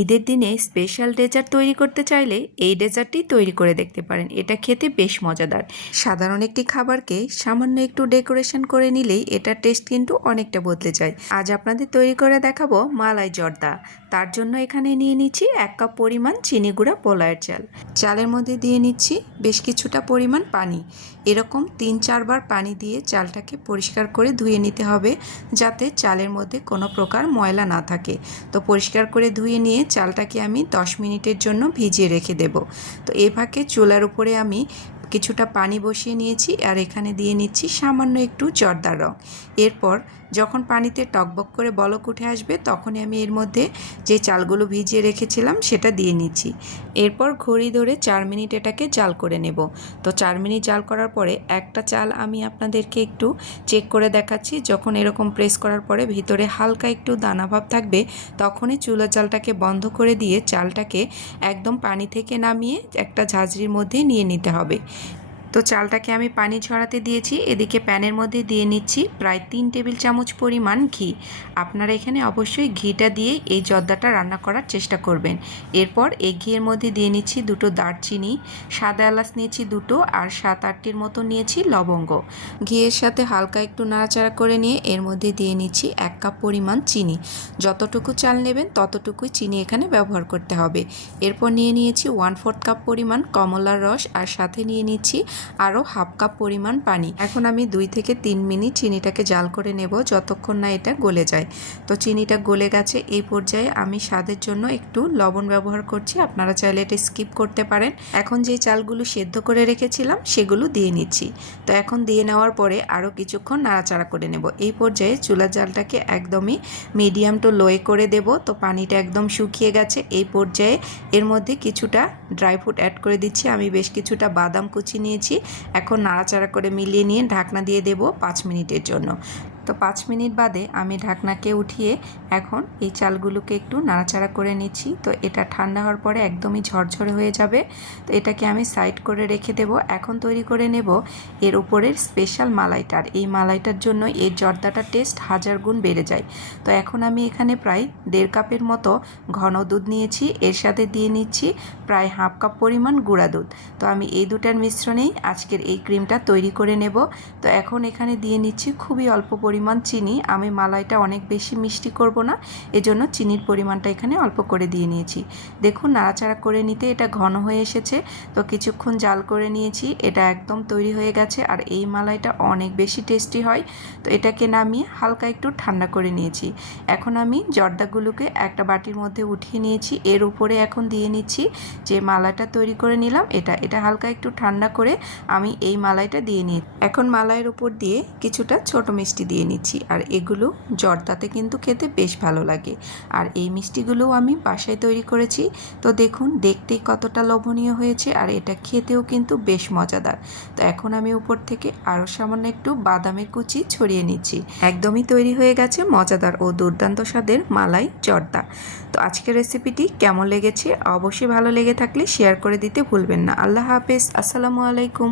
ঈদের দিনে special dessert তৈরি করতে চাইলে এই ডেজার্টটি তৈরি করে দেখতে পারেন। এটা খেতে বেশ মজাদার। সাধারণ একটি খাবারকে সামান্য একটু ডেকোরেশন করে নিলেই এটার টেস্ট কিন্তু অনেকটা বদলে যায়। আজ আপনাদের তৈরি করে দেখাবো মালাই জর্দা। তার জন্য এখানে নিয়ে নিচ্ছি 1 কাপ পরিমাণ চিনি গুঁড়া পোলাওয়ের চাল। চালের মধ্যে দিয়ে নিচ্ছি বেশ কিছুটা পরিমাণ পানি। এরকম 3-4 বার পানি দিয়ে চালটাকে পরিষ্কার করে ধুয়ে নিতে হবে, যাতে চালের মধ্যে কোনো প্রকার ময়লা না থাকে। তো পরিষ্কার করে ধুয়ে নিয়ে চালটাকে আমি 10 মিনিটের জন্য ভিজিয়ে রেখে দেব। তো এই ফাঁকে চুলার উপরে আমি কিছুটা পানি বসিয়ে নিয়েছি আর এখানে দিয়ে নিচ্ছি সামান্য একটু জর্দার রং। এরপর যখন পানিতে টকবক করে বলক উঠে আসবে তখনই আমি এর মধ্যে যে চালগুলো ভিজিয়ে রেখেছিলাম সেটা দিয়ে নিচ্ছি। এরপর ঘড়ি ধরে 4 মিনিট এটাকে জাল করে নেব। তো 4 মিনিট জাল করার পরে একটা চাল আমি আপনাদেরকে একটু চেক করে দেখাচ্ছি। যখন এরকম প্রেস করার পরে ভিতরে হালকা একটু দানা ভাব থাকবে তখনই চুলার জালটাকে বন্ধ করে দিয়ে চালটাকে একদম পানি থেকে নামিয়ে একটা ঝাঁঝরির মধ্যে নিয়ে নিতে হবে। তো চালটাকে আমি পানি ঝরাতে দিয়েছি। এদিকে প্যানের মধ্যে দিয়ে নিচ্ছি প্রায় 3 টেবিল চামচ পরিমাণ ঘি। আপনারা এখানে অবশ্যই ঘিটা দিয়ে এই জর্দাটা রান্না করার চেষ্টা করবেন। এরপর এই ঘিয়ের মধ্যে দিয়ে নিচ্ছি 2টো দারচিনি, সাদা এলাচ নিয়েছি 2টো আর 7-8টির মতো নিয়েছি লবঙ্গ। ঘিয়ের সাথে হালকা একটু নাড়াচাড়া করে নিয়ে এর মধ্যে দিয়ে নিচ্ছি 1 কাপ পরিমাণ চিনি। যতটুকু চাল নেবেন ততটুকুই চিনি এখানে ব্যবহার করতে হবে। এরপর নিয়ে নিয়েছি 1/4 কাপ পরিমাণ কমলার রস আর সাথে নিয়ে নিচ্ছি আরও 1/2 কাপ পরিমাণ পানি। এখন আমি 2 থেকে 3 মিনিট চিনিটাকে জাল করে নেব যতক্ষণ না এটা গলে যায়। তো চিনিটা গলে গেছে। এই পর্যায়ে আমি স্বাদের জন্য একটু লবণ ব্যবহার করছি, আপনারা চাইলে এটা স্কিপ করতে পারেন। এখন যে চালগুলো সেদ্ধ করে রেখেছিলাম সেগুলো দিয়ে নিচ্ছি। তো এখন দিয়ে নেওয়ার পরে আরও কিছুক্ষণ নাড়াচাড়া করে নেব। এই পর্যায়ে চুলার জালটাকে একদমই মিডিয়াম টু লোয়ে করে দেব। তো পানিটা একদম শুকিয়ে গেছে। এই পর্যায়ে এর মধ্যে কিছুটা ড্রাই ফ্রুট অ্যাড করে দিচ্ছি। আমি বেশ কিছুটা বাদাম কুচি নিয়েছি। এখন নাড়াচাড়া করে মিলিয়ে নিয়ে ঢাকনা দিয়ে দেব 5 মিনিটের জন্য। তো 5 মিনিট বাদে আমি ঢাকনাকে উঠিয়ে এখন এই চালগুলোকে একটু নাড়াচাড়া করে নিচ্ছি। তো এটা ঠান্ডা হওয়ার পরে একদমই ঝরঝরে হয়ে যাবে। তো এটাকে আমি সাইড করে রেখে দেব। এখন তৈরি করে নেব এর উপরের স্পেশাল মালাইটার। এই মালাইটার জন্য এই জর্দাটার টেস্ট 1000 গুণ বেড়ে যায়। তো এখন আমি এখানে প্রায় 1.5 কাপের মতো ঘন দুধ নিয়েছি। এর সাথে দিয়ে নিচ্ছি প্রায় 1/2 কাপ পরিমাণ গুঁড়া দুধ। তো আমি এই দুটার মিশ্রণেই আজকের এই ক্রিমটা তৈরি করে নেব। তো এখন এখানে দিয়ে নিচ্ছি খুবই অল্প পরিমাণ চিনি। আমি মালাইটা অনেক বেশি মিষ্টি করব না, এজন্য চিনির পরিমাণটা এখানে অল্প করে দিয়ে নিয়েছি। দেখুন নাড়াচাড়া করে নিতে এটা ঘন হয়ে এসেছে। তো কিছুক্ষণ জাল করে নিয়েছি, এটা একদম তৈরি হয়ে গেছে। আর এই মালাইটা অনেক বেশি টেস্টি হয়। তো এটাকে নামিয়ে হালকা একটু ঠান্ডা করে নিয়েছি। এখন আমি জর্দাগুলোকে একটা বাটির মধ্যে উঠিয়ে নিয়েছি। এর উপরে এখন দিয়ে নিচ্ছি যে মালাইটা তৈরি করে নিলাম এটা হালকা একটু ঠান্ডা করে আমি এই মালাইটা দিয়ে নিই। এখন মালাইয়ের উপর দিয়ে কিছুটা ছোট মিষ্টি দিয়ে নিচ্ছি। আর এগুলো জর্দাতে কিন্তু খেতে বেশ ভালো লাগে। আর এই মিষ্টিগুলোও আমি বাসায় তৈরি করেছি। তো দেখুন দেখতেই কতটা লোভনীয় হয়েছে আর এটা খেতেও কিন্তু বেশ মজাদার। তো এখন আমি উপর থেকে আরও সামান্য একটু বাদামের কুচি ছড়িয়ে নিচ্ছি। একদমই তৈরি হয়ে গেছে মজাদার ও দুর্দান্ত স্বাদের মালাই জর্দা। তো আজকের রেসিপিটি কেমন লেগেছে অবশ্যই ভালো লেগে থাকলে শেয়ার করে দিতে ভুলবেন না। আল্লাহ হাফেজ, আসসালামু আলাইকুম।